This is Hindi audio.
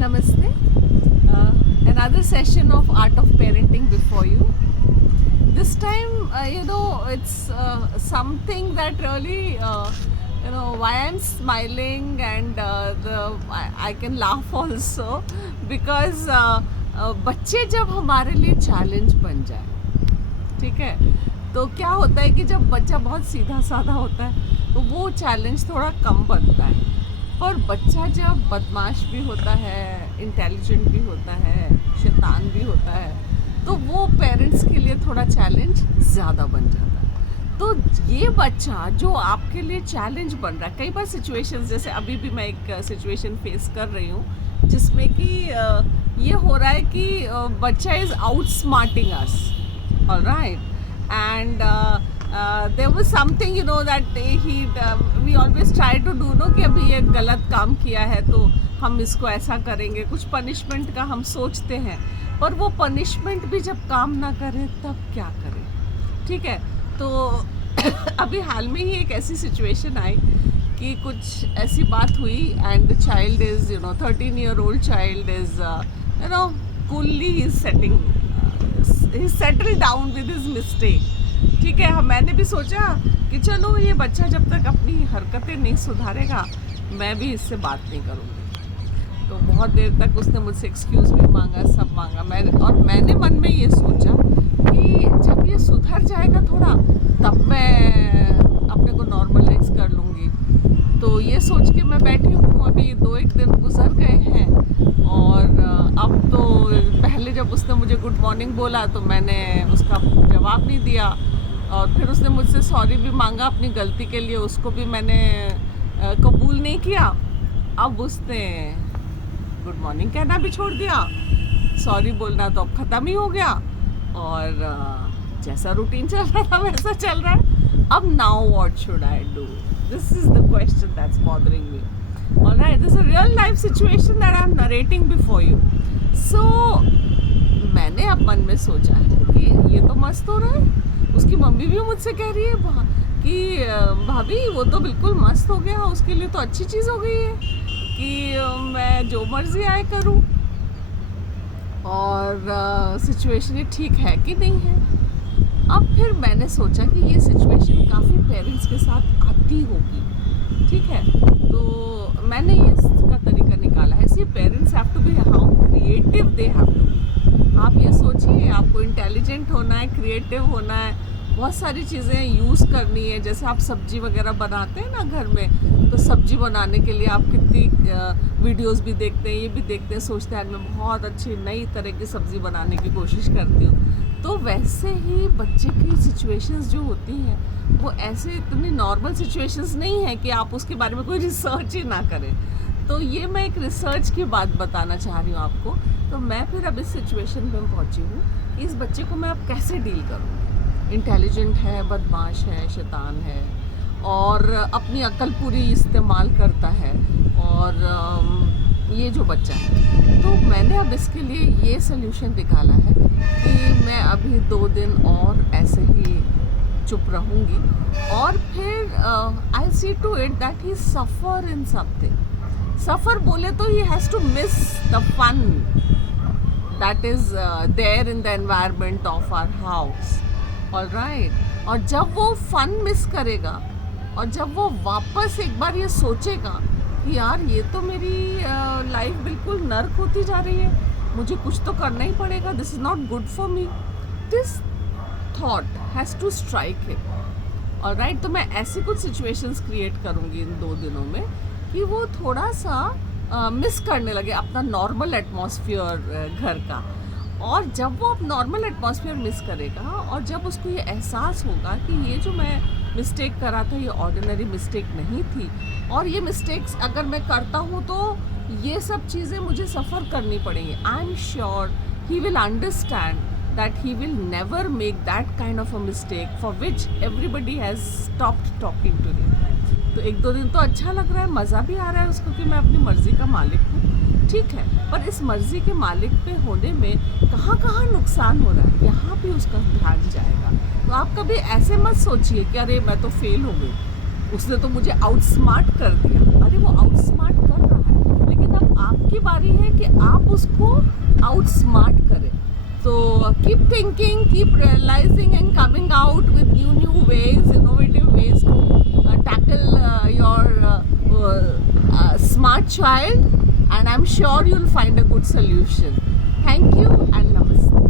Namaste. Another session of Art of Parenting before you. This time, it's something that really, why I'm smiling and I can laugh also because बच्चे जब हमारे लिए चैलेंज बन जाए, ठीक है, तो क्या होता है कि जब बच्चा बहुत सीधा साधा होता है तो वो चैलेंज थोड़ा कम बनता है, और बच्चा जब बदमाश भी होता है, इंटेलिजेंट भी होता है, शैतान भी होता है, तो वो पेरेंट्स के लिए थोड़ा चैलेंज ज़्यादा बन जाता है। तो ये बच्चा जो आपके लिए चैलेंज बन रहा है, कई बार सिचुएशंस, जैसे अभी भी मैं एक सिचुएशन फेस कर रही हूँ जिसमें कि ये हो रहा है कि बच्चा is out smarting us, alright, and there was something that we always try to do, कि अभी ये गलत काम किया है तो हम इसको ऐसा करेंगे, कुछ पनिशमेंट का हम सोचते हैं, पर वो पनिशमेंट भी जब काम ना करे तब क्या करें, ठीक है। तो अभी हाल में ही एक ऐसी सिचुएशन आई कि कुछ ऐसी बात हुई and the child is 13-year-old child is coolly he settled down with his mistake, ठीक है। मैंने भी सोचा कि चलो ये बच्चा जब तक अपनी हरकतें नहीं सुधारेगा मैं भी इससे बात नहीं करूँगी। तो बहुत देर तक उसने मुझसे एक्सक्यूज़ भी मांगा, सब मांगा, मैंने मन में ये सोचा कि जब ये सुधर जाएगा थोड़ा तब मैं अपने को नॉर्मलाइज कर लूँगी। तो ये सोच के मैं बैठी हूँ, अभी 2-1 दिन गुजर गए हैं और अब तो पहले जब उसने मुझे गुड मॉर्निंग बोला तो मैंने उसका जवाब नहीं दिया, और फिर उसने मुझसे सॉरी भी मांगा अपनी गलती के लिए, उसको भी मैंने कबूल नहीं किया। अब उसने गुड मॉर्निंग कहना भी छोड़ दिया, सॉरी बोलना तो अब ख़त्म ही हो गया, और जैसा रूटीन चल रहा था वैसा चल रहा है। अब now what should I do, this is the question that's bothering me. Alright, this is a real life situation that I am narrating before you. So मैंने अब मन में सोचा कि ये तो मस्त हो रहा है, उसकी मम्मी भी मुझसे कह रही है कि भाभी वो तो बिल्कुल मस्त हो गया, उसके लिए तो अच्छी चीज़ हो गई है कि मैं जो मर्जी आए करूं, और सिचुएशन ये ठीक है कि नहीं है। अब फिर मैंने सोचा कि ये सिचुएशन काफ़ी पेरेंट्स के साथ आती होगी, ठीक है। तो मैंने ये इसका तरीका निकाला है। See parents have to be how creative they have to be. आप ये सोचिए, आपको इंटेलिजेंट होना है, क्रिएटिव होना है, बहुत सारी चीज़ें यूज़ करनी है। जैसे आप सब्जी वगैरह बनाते हैं ना घर में, तो सब्जी बनाने के लिए आप कितनी वीडियोस भी देखते हैं, ये भी देखते हैं, सोचते हैं मैं बहुत अच्छी नई तरह की सब्ज़ी बनाने की कोशिश करती हूँ। तो वैसे ही बच्चे की सिचुएशंस जो होती हैं वो ऐसे इतनी नॉर्मल सिचुएशंस नहीं है कि आप उसके बारे में कोई रिसर्च ही ना करें। तो ये मैं एक रिसर्च की बात बताना चाह रही हूँ आपको। तो मैं फिर अब इस सिचुएशन में पहुँची हूँ कि इस बच्चे को मैं अब कैसे डील करूँ। इंटेलिजेंट है, बदमाश है, शैतान है, और अपनी अकल पूरी इस्तेमाल करता है, और ये जो बच्चा है, तो मैंने अब इसके लिए ये सल्यूशन निकाला है कि मैं अभी 2 दिन और ऐसे ही चुप रहूँगी, और फिर I see to it that he suffer in something. Suffer बोले तो he has to miss the fun that is there in the environment of our house, alright. और जब वो फन मिस करेगा और जब वो वापस एक बार ये सोचेगा कि यार ये तो मेरी लाइफ बिल्कुल नर्क होती जा रही है, मुझे कुछ तो करना ही पड़ेगा, this is not good for me, this thought has to strike him, alright. तो मैं ऐसी कुछ सिचुएशंस क्रिएट करूँगी इन 2 दिनों में कि वो थोड़ा सा मिस करने लगे अपना नॉर्मल एटमॉस्फेयर घर का। और जब वो अब नॉर्मल एटमॉस्फेयर मिस करेगा और जब उसको ये एहसास होगा कि ये जो मैं मिस्टेक करा था ये ऑर्डिनरी मिस्टेक नहीं थी, और ये मिस्टेक्स अगर मैं करता हूँ तो ये सब चीज़ें मुझे सफ़र करनी पड़ेंगी, I am sure he will understand that he will never make that kind of a mistake for which everybody has stopped talking to him. तो 1-2 दिन तो अच्छा लग रहा है, मज़ा भी आ रहा है उसको कि मैं अपनी मर्ज़ी का मालिक हूँ, ठीक है। पर इस मर्ज़ी के मालिक पे होने में कहाँ कहाँ नुकसान हो रहा है, यहाँ भी उसका ध्यान जाएगा। तो आप कभी ऐसे मत सोचिए कि अरे मैं तो फेल हो गई, उसने तो मुझे आउट स्मार्ट कर दिया। अरे वो आउट स्मार्ट कर रहा है, लेकिन अब आपकी बारी जिम्मेदारी है कि आप उसको आउट स्मार्ट करें. So keep thinking, keep realizing and coming out with new ways, innovative ways to tackle your smart child, and I'm sure you'll find a good solution. Thank you and namaste.